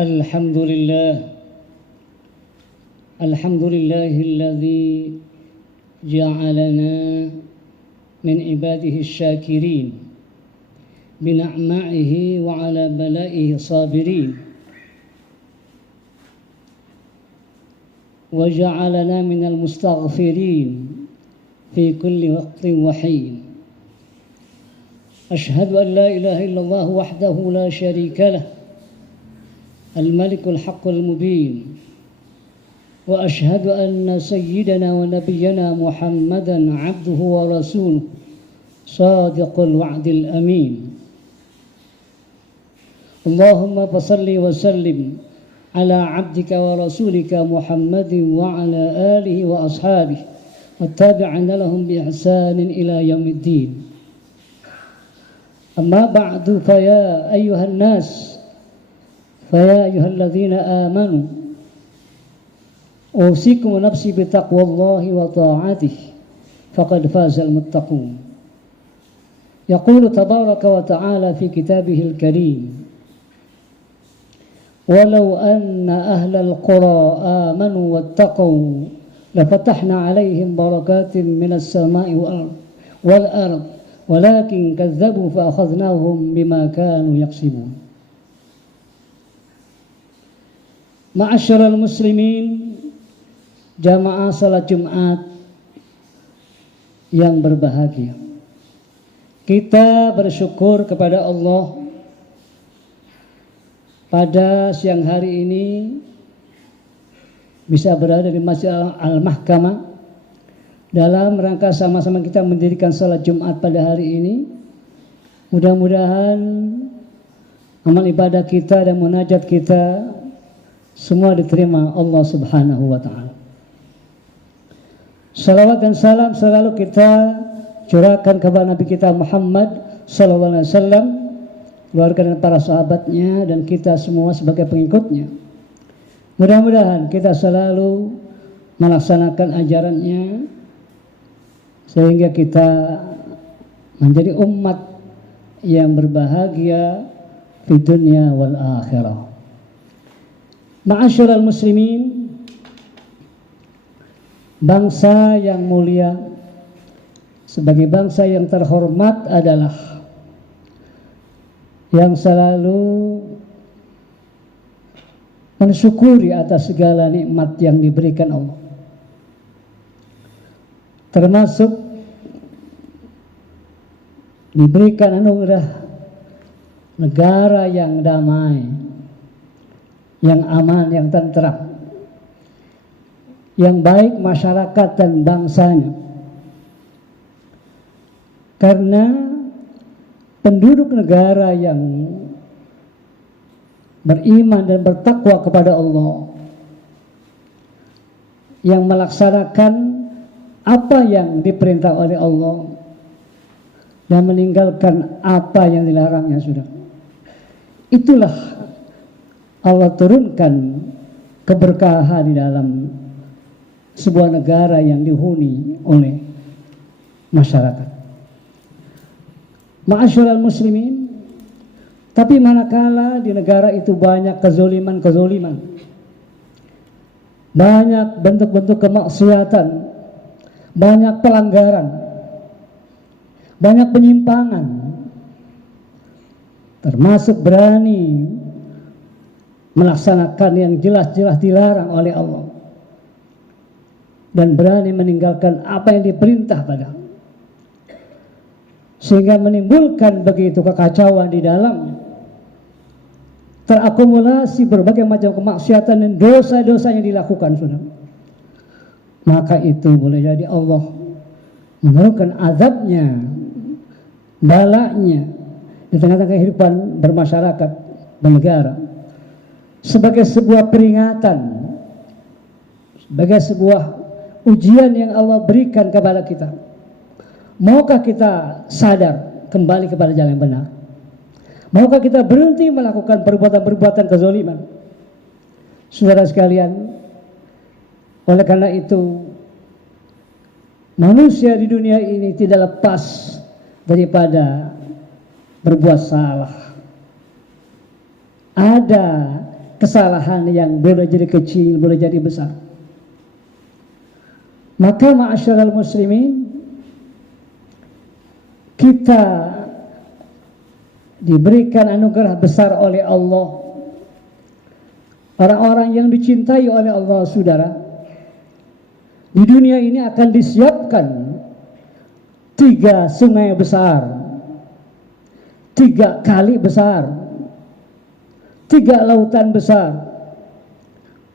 الحمد لله الذي جعلنا من عباده الشاكرين بنعمائه وعلى بلائه صابرين وجعلنا من المستغفرين في كل وقت وحين. أشهد أن لا إله إلا الله وحده لا شريك له الملك الحق المبين، وأشهد أن سيدنا ونبينا محمدا عبده ورسوله صادق الوعد الأمين. اللهم فصل وسلم على عبدك ورسولك محمد وعلى آله وأصحابه والتابعين لهم بإحسان إلى يوم الدين. أما بعد فيا أيها الذين آمنوا أوصيكم ونفسي بتقوى الله وطاعته فقد فاز المتقون. يقول تبارك وتعالى في كتابه الكريم: ولو أن أهل القرى آمنوا واتقوا لفتحنا عليهم بركات من السماء والأرض ولكن كذبوا فأخذناهم بما كانوا يكسبون. Ma'asyiral muslimin, jamaah salat Jumat yang berbahagia. Kita bersyukur kepada Allah pada siang hari ini bisa berada di Masjid Al-Mahkamah dalam rangka sama-sama kita mendirikan salat Jumat pada hari ini. Mudah-mudahan amal ibadah kita dan munajat kita semua diterima Allah Subhanahu wa ta'ala. Salawat dan salam selalu kita curahkan kepada Nabi kita Muhammad sallallahu alaihi wasallam, keluarga dan para sahabatnya, dan kita semua sebagai pengikutnya. Mudah-mudahan kita selalu melaksanakan ajarannya sehingga kita menjadi umat yang berbahagia di dunia wal akhirah. Ma'asyiral muslimin, bangsa yang mulia sebagai bangsa yang terhormat adalah yang selalu mensyukuri atas segala nikmat yang diberikan Allah, termasuk diberikan anugerah negara yang damai, yang aman, yang tentram, yang baik masyarakat dan bangsanya. Karena penduduk negara yang beriman dan bertakwa kepada Allah, yang melaksanakan apa yang diperintah oleh Allah dan meninggalkan apa yang dilarangnya, sudah itulah Allah turunkan keberkahan di dalam sebuah negara yang dihuni oleh masyarakat. Ma'asyiral muslimin, tapi manakala di negara itu banyak kezoliman, banyak bentuk-bentuk kemaksiatan, banyak pelanggaran, banyak penyimpangan, termasuk berani melaksanakan yang jelas-jelas dilarang oleh Allah dan berani meninggalkan apa yang diperintah pada, sehingga menimbulkan begitu kekacauan di dalamnya, terakumulasi berbagai macam kemaksiatan dan dosa-dosa yang dilakukan, saudara. Maka itu boleh jadi Allah menurunkan azabnya, balanya di tengah-tengah kehidupan bermasyarakat, bernegara, sebagai sebuah peringatan, sebagai sebuah ujian yang Allah berikan kepada kita. Maukah kita sadar kembali kepada jalan yang benar? Maukah kita berhenti melakukan perbuatan-perbuatan kezaliman? Saudara sekalian, oleh karena itu manusia di dunia ini tidak lepas daripada berbuat salah. Ada kesalahan yang boleh jadi kecil, boleh jadi besar. Maka ma'asyiral muslimin, kita diberikan anugerah besar oleh Allah. Orang-orang yang dicintai oleh Allah, saudara, di dunia ini akan disiapkan 3 sungai besar, 3 kali besar, 3 lautan besar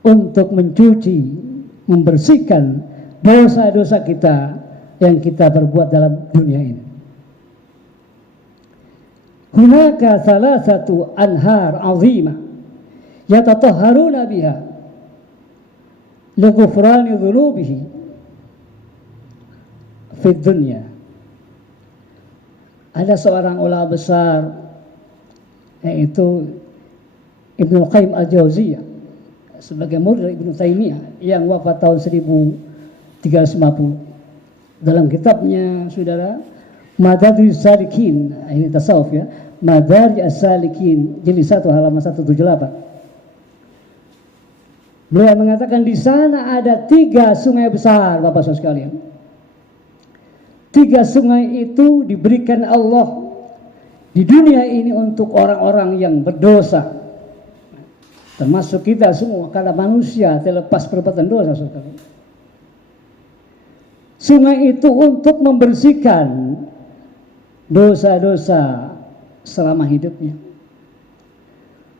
untuk mencuci, membersihkan dosa-dosa kita yang kita perbuat dalam dunia ini. Hunaka thalathatu anhar azimah yatatahharuna biha lighufrani dhunubihi fid dunya. Ada seorang ulama besar, yaitu Ibnu Qayyim al-Jauziyah, sebagai murid Ibnu Taimiyah, yang wafat tahun 1350. Dalam kitabnya, saudara, Madarijus Salikin, ini tasawuf ya, Madarijus Salikin, jilid 1 halaman 178. Beliau mengatakan di sana ada 3 sungai besar, Bapak Saudara sekalian. 3 sungai itu diberikan Allah di dunia ini untuk orang-orang yang berdosa, termasuk kita semua, karena manusia terlepas perbuatan dosa, saudara. Sungai itu untuk membersihkan dosa-dosa selama hidupnya.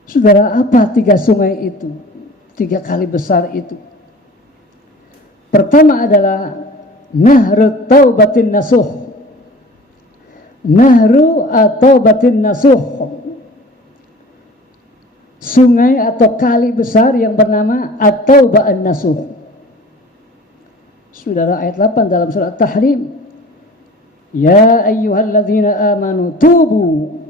Saudara, apa 3 sungai itu? 3 kali besar itu. Pertama adalah Nahru Taubatin Nasuh. Nahru Taubatin Nasuh, sungai atau kali besar yang bernama At-Taubah An-Nasuh. Saudara, ayat 8 dalam surat Tahrim, Ya ayyuhalladzina amanu tubu,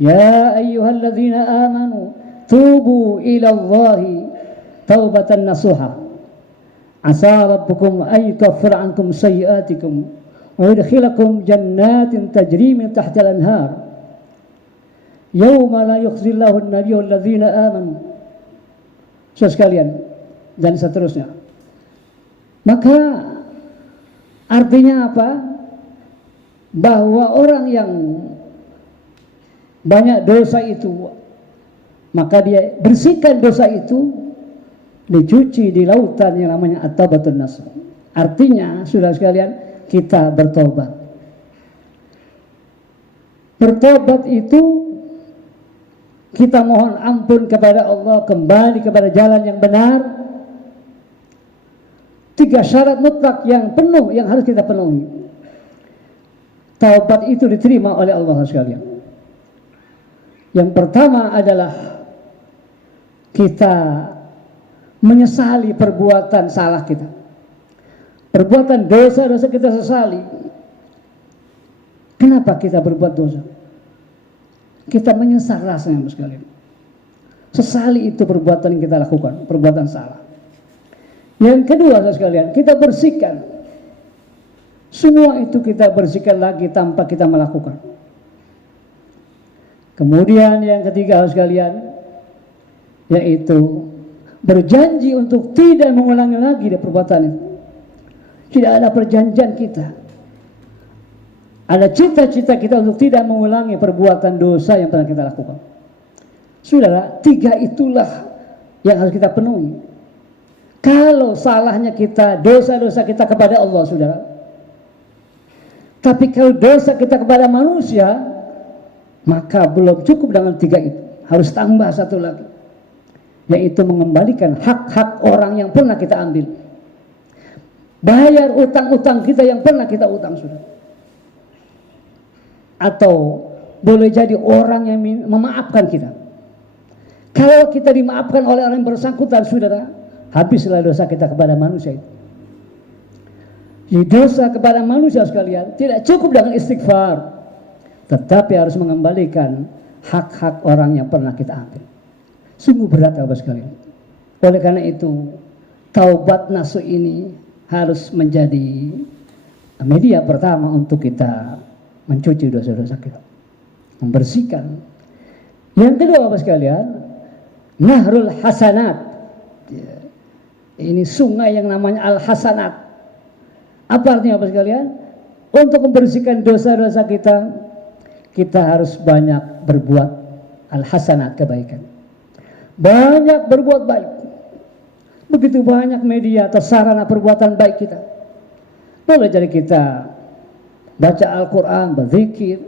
Ya ayyuhalladzina amanu tubu ila Allahi taubatan nasuha, asa rabbukum ay yukaffira ankum sayyi'atikum wa yudkhilakum jannatin tajri min tahtiha al-anhar yauma la yukhzillahu an-nabiyyu walladzina amanu. Saudara sekalian, dan seterusnya. Maka artinya apa? Bahwa orang yang banyak dosa itu, maka dia bersihkan dosa itu, dicuci di lautan yang namanya At-Taubatun Nasuh. Artinya, saudara sekalian, kita bertobat. Bertobat itu kita mohon ampun kepada Allah, kembali kepada jalan yang benar. 3 syarat mutlak yang penuh, yang harus kita penuhi. Taubat itu diterima oleh Allah sekalian. Yang pertama adalah kita menyesali perbuatan salah kita, perbuatan dosa-dosa kita sesali. Kenapa kita berbuat dosa? Kita menyesal rasanya, sekalian. Sesali itu perbuatan yang kita lakukan, perbuatan salah. Yang kedua, sekalian, kita bersihkan. Semua itu kita bersihkan lagi tanpa kita melakukan. Kemudian yang ketiga, sekalian, yaitu berjanji untuk tidak mengulangi lagi perbuatan itu. Tidak ada perjanjian kita. Ada cita-cita kita untuk tidak mengulangi perbuatan dosa yang pernah kita lakukan. Saudara, 3 itulah yang harus kita penuhi. Kalau salahnya kita, dosa-dosa kita kepada Allah, saudara. Tapi kalau dosa kita kepada manusia, maka belum cukup dengan 3 itu. Harus tambah 1 lagi, yaitu mengembalikan hak-hak orang yang pernah kita ambil. Bayar utang-utang kita yang pernah kita utang, saudara. Atau boleh jadi orang yang memaafkan kita. Kalau kita dimaafkan oleh orang yang bersangkutan, saudara, habislah dosa kita kepada manusia itu. Di dosa kepada manusia sekalian tidak cukup dengan istighfar, tetapi harus mengembalikan hak-hak orang yang pernah kita ambil. Sungguh berat, Bapak sekalian. Oleh karena itu, taubat nasuh ini harus menjadi media pertama untuk kita mencuci dosa-dosa kita, membersihkan. Yang kedua, Bapak sekalian, Nahrul Hasanat. Ini sungai yang namanya Al-Hasanat. Apa artinya Bapak sekalian? Untuk membersihkan dosa-dosa kita, kita harus banyak berbuat Al-Hasanat, kebaikan. Banyak berbuat baik. Begitu banyak media atau sarana perbuatan baik kita. Boleh jadi kita baca Al-Quran, berzikir,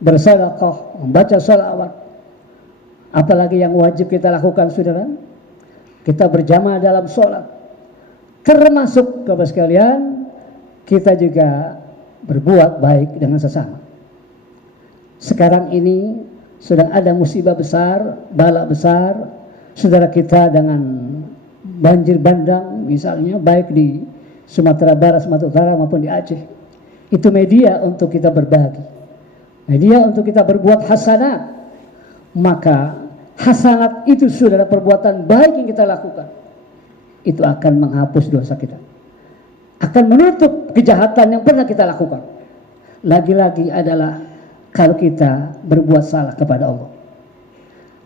bersedekah, membaca sholawat. Apalagi yang wajib kita lakukan, saudara, kita berjamaah dalam sholat. Termasuk Bapak sekalian, kita juga berbuat baik dengan sesama. Sekarang ini sedang ada musibah besar, bala besar, saudara kita dengan banjir bandang misalnya, baik di Sumatera Barat, Sumatera Utara maupun di Aceh. Itu media untuk kita berbagi, media untuk kita berbuat hasanat. Maka hasanat itu, saudara, perbuatan baik yang kita lakukan, itu akan menghapus dosa kita, akan menutup kejahatan yang pernah kita lakukan. Lagi-lagi adalah kalau kita berbuat salah kepada Allah.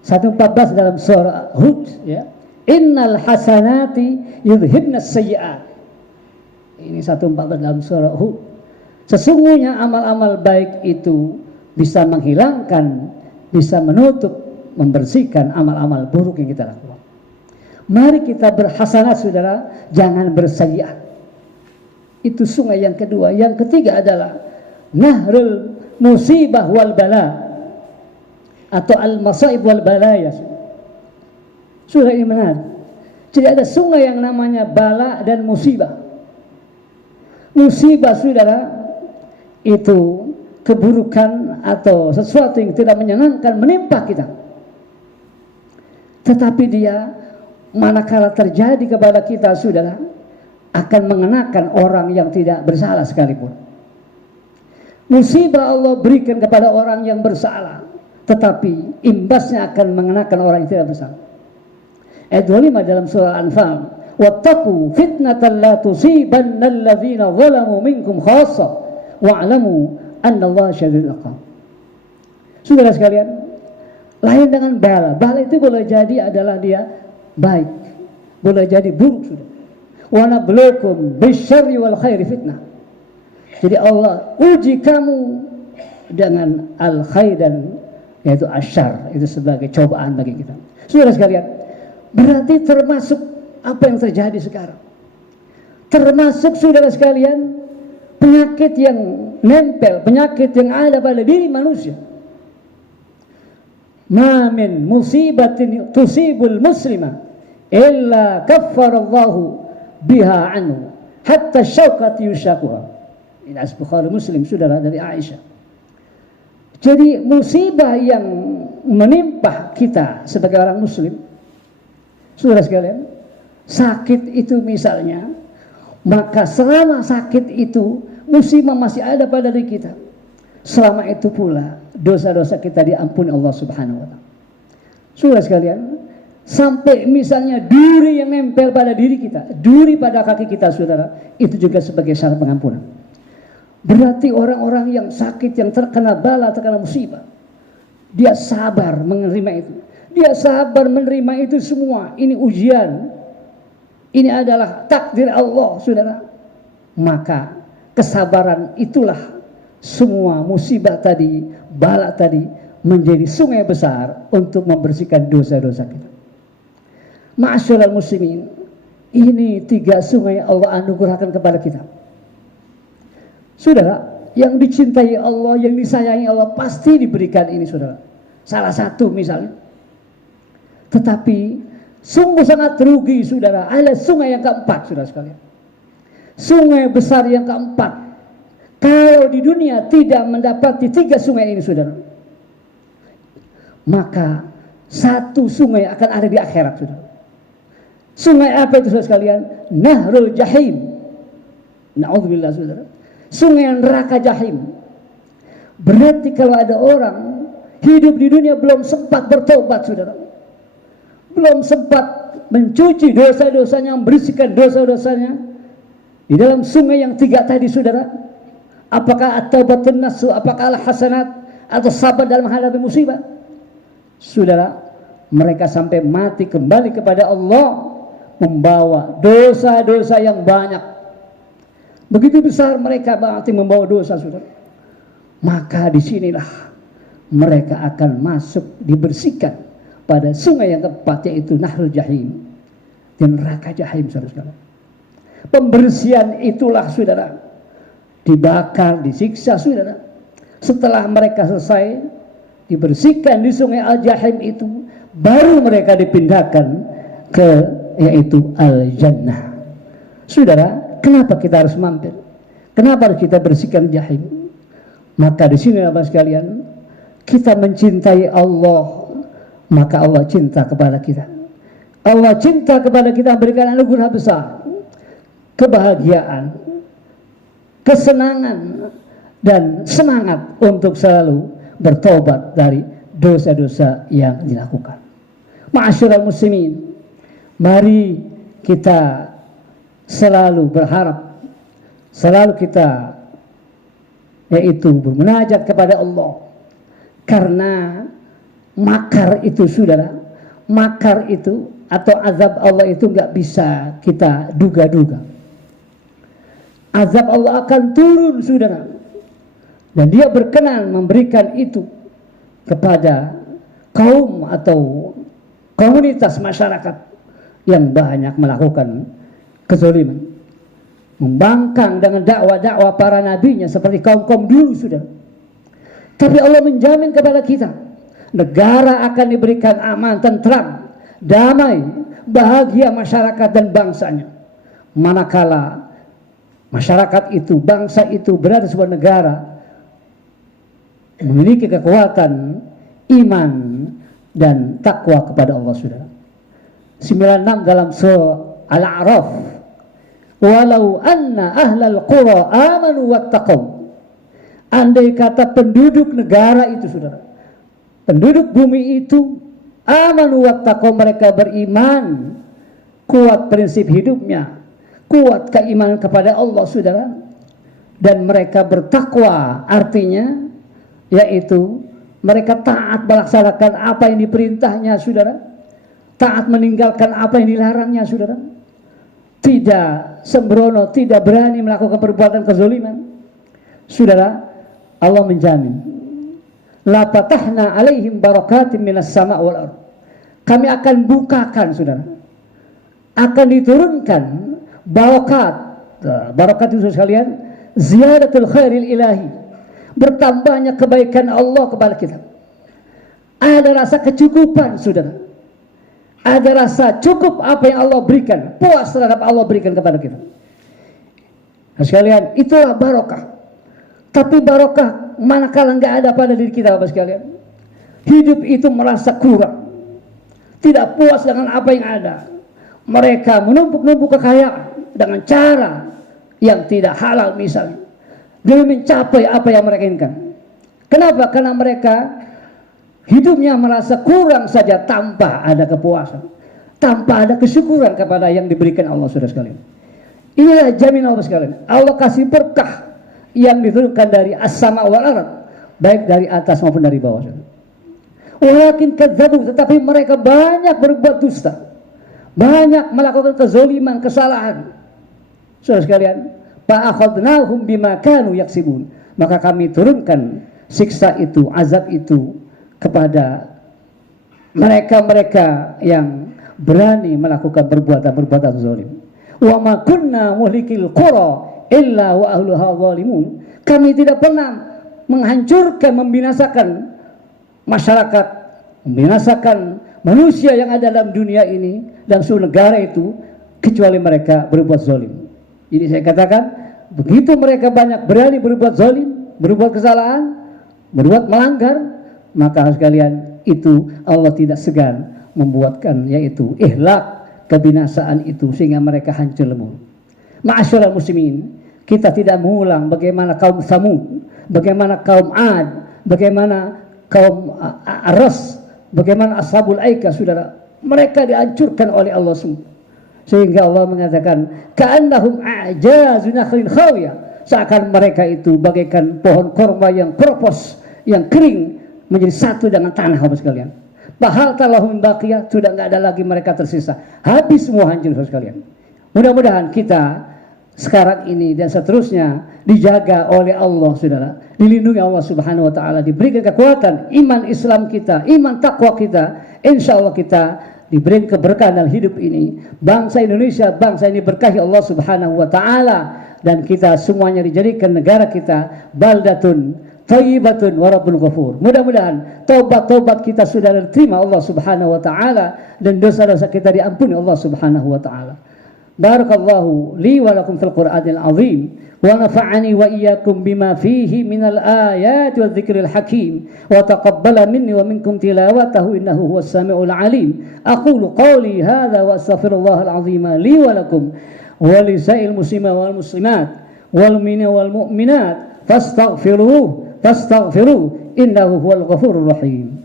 1:14 dalam surah Hud, ya. Innal hasanati yudhibnas sayyi'at. Ini 1:14 dalam surah Hud. Sesungguhnya amal-amal baik itu bisa menghilangkan, bisa menutup, membersihkan amal-amal buruk yang kita lakukan. Mari kita berhasanat, saudara, jangan bersayyi'at. Itu sungai yang kedua. Yang ketiga adalah nahrul musibah wal bala, atau al-masaib wal balaya. Surah ini menarik. Jadi ada sungai yang namanya bala dan musibah. Musibah, saudara, itu keburukan atau sesuatu yang tidak menyenangkan menimpa kita. Tetapi dia manakala terjadi kepada kita, saudara, akan mengenakan orang yang tidak bersalah sekalipun. Musibah Allah berikan kepada orang yang bersalah, tetapi imbasnya akan mengenakan orang yang tidak bersalah. Ayat 25 dalam surah Al-Anfal, wattaqu fitnatan la tusibanna alladzina zalamu minkum khassa wa'lamu annallaha syadidul iqab. Saudara sekalian, lain dengan bala. Bala itu boleh jadi adalah dia baik, boleh jadi buruk, sudah. Wa nabluukum bisyarri wal khairi fitnah. Jadi Allah uji kamu dengan al-khair dan yaitu asyar, itu sebagai cobaan bagi kita. Saudara sekalian, berarti termasuk apa yang terjadi sekarang, termasuk, saudara sekalian, penyakit yang nempel, penyakit yang ada pada diri manusia. Ma min musibatin tusibul muslima illa kaffarallahu biha anhu hatta syauqati yushakuha. Ini Bukhari Muslim, saudara, dari Aisyah. Jadi musibah yang menimpa kita sebagai orang muslim, saudara sekalian, sakit itu misalnya, maka selama sakit itu musibah masih ada pada diri kita, selama itu pula dosa-dosa kita diampuni Allah Subhanahu wa ta'ala. Saudara sekalian, sampai misalnya duri yang nempel pada diri kita, duri pada kaki kita, saudara, itu juga sebagai syarat pengampunan. Berarti orang-orang yang sakit, yang terkena bala, terkena musibah, dia sabar menerima itu. Dia sabar menerima itu semua. Ini ujian. Ini adalah takdir Allah, saudara. Maka kesabaran itulah semua musibah tadi, bala tadi, menjadi sungai besar untuk membersihkan dosa-dosa kita. Ma'asyiral muslimin, ini 3 sungai Allah anugerahkan kepada kita. Saudara, yang dicintai Allah, yang disayangi Allah pasti diberikan ini, saudara. Salah satu misalnya. Tetapi sungguh sangat rugi, saudara, ada sungai yang keempat, saudara sekalian. Sungai besar yang keempat. Kalau di dunia tidak mendapati 3 sungai ini, saudara, maka 1 sungai akan ada di akhirat, saudara. Sungai apa itu, saudara sekalian? Nahrul Jahim. Na'udzubillah, saudara. Sungai neraka jahim. Berarti kalau ada orang hidup di dunia belum sempat bertobat, saudara, belum sempat mencuci dosa-dosanya, membersihkan dosa-dosanya di dalam sungai yang 3 tadi, saudara, apakah at-taubatun nasuh, apakah al-hasanat, atau sabar dalam menghadapi musibah, saudara, mereka sampai mati kembali kepada Allah, membawa dosa-dosa yang banyak. Begitu besar mereka mati membawa dosa, saudara. Maka disinilah mereka akan masuk, dibersihkan pada sungai yang keempat, yaitu Nahrul Jahim, di neraka Jahim, saudara. Pembersihan itulah, saudara, dibakar, disiksa, saudara. Setelah mereka selesai dibersihkan di sungai Al-Jahim itu, baru mereka dipindahkan ke yaitu Al-Jannah. Saudara, kenapa kita harus mampir? Kenapa harus kita bersihkan Jahim? Maka di sini, Bapak sekalian, kita mencintai Allah, maka Allah cinta kepada kita. Allah cinta kepada kita, memberikan anugerah besar, kebahagiaan, kesenangan, dan semangat untuk selalu bertobat dari dosa-dosa yang dilakukan. Ma'asyiral muslimin, mari kita selalu berharap, selalu kita yaitu bermunajat kepada Allah, karena makar itu, saudara, makar itu atau azab Allah itu nggak bisa kita duga-duga. Azab Allah akan turun, saudara, dan Dia berkenan memberikan itu kepada kaum atau komunitas masyarakat yang banyak melakukan kezaliman, membangkang dengan dakwah-dakwah para nabinya seperti kaum-kaum dulu, sudah. Tapi Allah menjamin kepada kita, negara akan diberikan aman, tentram, damai, bahagia masyarakat dan bangsanya. Manakala masyarakat itu, bangsa itu berada di sebuah negara, memiliki kekuatan iman dan takwa kepada Allah, saudara. 96 dalam surah Al-A'raf, walau anna ahlal qura amanu wattaqaw. Andai kata penduduk negara itu, saudara, penduduk bumi itu amanu wattaqaw, mereka beriman, kuat prinsip hidupnya, kuat keimanan kepada Allah, saudara, dan mereka bertakwa, artinya yaitu mereka taat melaksanakan apa yang diperintahnya, saudara, taat meninggalkan apa yang dilarangnya, saudara, tidak sembrono, tidak berani melakukan perbuatan kezaliman, saudara. Allah menjamin, la fatahna alaihim barakatim minas sama' wal ardh, kami akan bukakan, saudara, akan diturunkan barakat. Barakat itu sekalian ziyadatul khairil ilahi, bertambahnya kebaikan Allah kepada kita. Ada rasa kecukupan, saudara, ada rasa cukup apa yang Allah berikan, puas terhadap Allah berikan kepada kita. Nah, sekalian, itulah barokah. Tapi barokah manakala nggak ada pada diri kita, Bapak sekalian, hidup itu merasa kurang, tidak puas dengan apa yang ada. Mereka menumpuk-numpuk kekayaan dengan cara yang tidak halal, misalnya, demi mencapai apa yang mereka inginkan. Kenapa? Karena mereka hidupnya merasa kurang saja tanpa ada kepuasan, tanpa ada kesyukuran kepada yang diberikan Allah, saudara sekalian. Inilah jaminan Allah sekalian. Allah kasih berkah yang diturunkan dari as-sama' wal ardh, baik dari atas maupun dari bawah. Walakin kadzabu, tetapi mereka banyak berbuat dusta, banyak melakukan kezaliman, kesalahan. Saudara sekalian, fa'akhadnahum bima kanu yaksibun, maka kami turunkan siksa itu, azab itu kepada mereka-mereka yang berani melakukan perbuatan-perbuatan zalim. Wa ma kunna muhlikil qura illa wa ahluha zalimun, kami tidak pernah menghancurkan, membinasakan masyarakat, membinasakan manusia yang ada dalam dunia ini dan seluruh negara itu kecuali mereka berbuat zalim. Jadi saya katakan, begitu mereka banyak berani berbuat zalim, berbuat kesalahan, berbuat melanggar, maka sekalian itu Allah tidak segan membuatkan yaitu ihlak, kebinasaan itu, sehingga mereka hancur lebur. Ma'asyiral muslimin, kita tidak mengulang bagaimana kaum Tsamud, bagaimana kaum Ad, bagaimana kaum Aras, bagaimana Ashabul Aika, saudara. Mereka dihancurkan oleh Allah semua, sehingga Allah mengatakan ka'annahum a'jazu nakhlin khawiyah, seakan mereka itu bagaikan pohon korma yang keropos, yang kering menjadi satu dengan tanah, Bapak sekalian. Bahal talahum baqiyah, sudah nggak ada lagi mereka tersisa. Habis semua, hancur sekalian. Mudah-mudahan kita sekarang ini dan seterusnya dijaga oleh Allah, saudara. Dilindungi Allah Subhanahu wa taala, diberikan kekuatan iman Islam kita, iman takwa kita. Insya Allah kita diberi keberkahan dalam hidup ini. Bangsa Indonesia, bangsa ini berkahi Allah Subhanahu wa taala, dan kita semuanya dijadikan negara kita baldatun thayyibatun wa rabbul ghafur. Mudah-mudahan taubat-taubat kita sudah diterima Allah Subhanahu wa taala, dan dosa-dosa kita diampuni Allah Subhanahu wa taala. Barakallahu li wa lakum fil Qur'anil azim, wa nafa'ani wa iyyakum bima fihi minal ayati wa dzikril hakim, wa taqabbala minni wa minkum tilawatahu innahu huwas samiul alim. Aqulu qawli hadza wa astaghfirullahal azim li wa lakum wa li sa'il muslimin wal muslimat wal mu'minina wal mu'minat fastaghfiruh innahu huwal ghafurur rahim.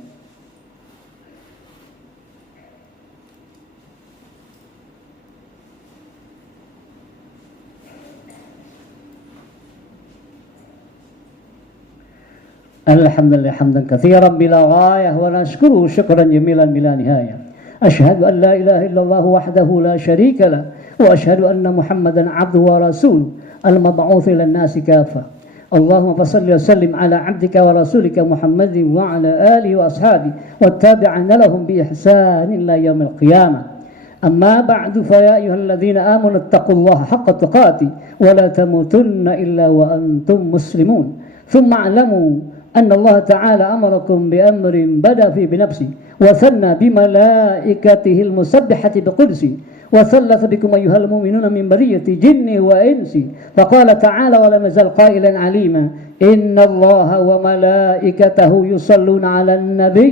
Alhamdulillah hamdan katsiran bila ghayah wa nashkuruhu syukran jamilan bila nihayah. Asyhadu an la ilaha illallah wahdahu la syarika lah wa asyhadu anna Muhammadan abduhu wa rasuluh al-mab'uts ila an-nasi kafah. Allahumma fassalli wa sallim ala 'abdika wa rasulika Muhammadin wa ala alihi wa ashabihi wattabi'ina lahum bi ihsanin ila yaumil qiyamah. Amma ba'du fa ya ayyuhalladzina amanu taqullaha haqqa tuqatih wa la tamutunna illa wa antum muslimun. Thumma 'alamu أن الله تعالى أمركم بأمر بدأ فيه بنفسه وثنى بملائكته المسبحة بقدسه وثلث بكم أيها المؤمنون من برية جن وإنس فقال تعالى ولم يزل قائلا عليما إن الله وملائكته يصلون على النبي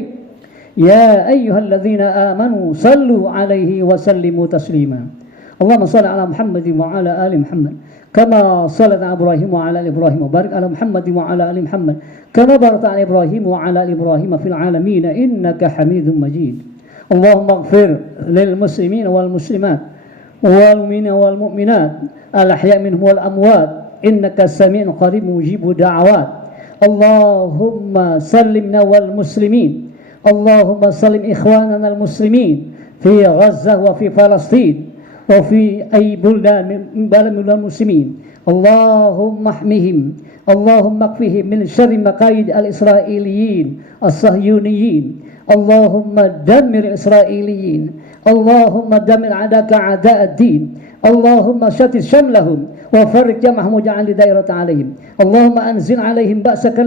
يا أيها الذين آمنوا صلوا عليه وسلموا تسليما اللهم صل على محمد وعلى آل محمد كما صلى على إبراهيم وعلى آل إبراهيم وبارك على محمد وعلى آل محمد كما باركت على إبراهيم وعلى آل إبراهيم في العالمين إنك حميد مجيد اللهم اغفر للمسلمين والمسلمات والمؤمنين والمؤمنات الأحياء منهم والأموات إنك سميع قريب مجيب دعوات اللهم سلمنا والمسلمين اللهم سلم إخواننا المسلمين في غزة وفي فلسطين وفي أي بلدان من بلاد المسلمين اللهم احمهم اللهم اكفهم من شر مكايد الإسرائيليين الصهيونيين اللهم دمر الإسرائيليين اللهم دمر أعداءك أعداء الدين اللهم شتت شملهم وفرق جمعهم واجعل دائرة عليهم اللهم أنزل عليهم بأسك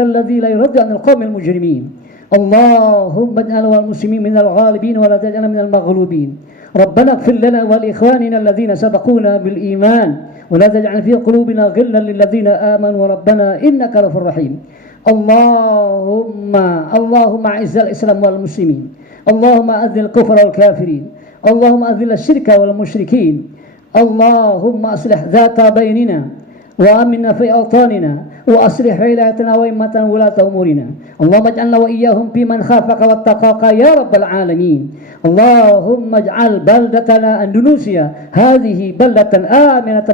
الذي لا يرد عن القوم المجرمين اللهم اجعل المسلمين من الغالبين ولا تجعلنا من المغلوبين ربنا اغفر لنا ولإخواننا الذين سبقونا بالإيمان ولا تجعل في قلوبنا غلا للذين آمنوا ربنا إنك غفور رحيم اللهم أعز الإسلام والمسلمين اللهم أذل الكفر والكافرين اللهم أذل الشرك والمشركين اللهم أصلح ذات بيننا وآمنا في أوطاننا وأصلح ولايتنا وأئمتنا ولاة أمورنا اللهم اجعلنا وإياهم في من خافك واتقاك يا رب العالمين اللهم اجعل بلدتنا أندونيسيا هذه بلدة آمنة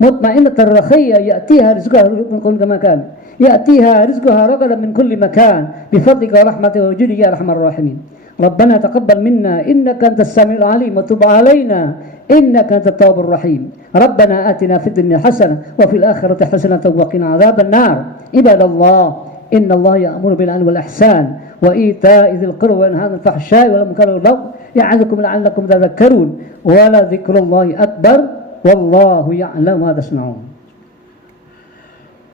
مطمئنة رخية يأتيها رزقها من كل مكان يأتيها رزقها رغدا من كل مكان بفضلك ورحمتك وجودك يا أرحم الراحمين ربنا تقبل منا إنك أنت السميع العليم وتب علينا إنك أنت التواب الرحيم ربنا آتنا في الدنيا حسنة وفي الآخرة حسنة وقنا عذاب النار عباد الله إن الله يأمر بالعدل والإحسان وإيتاء ذي القربى وينهى عن الفحشاء والمنكر والبغي يعظكم لعلكم تذكرون ولذكر الله أكبر والله يعلم ما تصنعون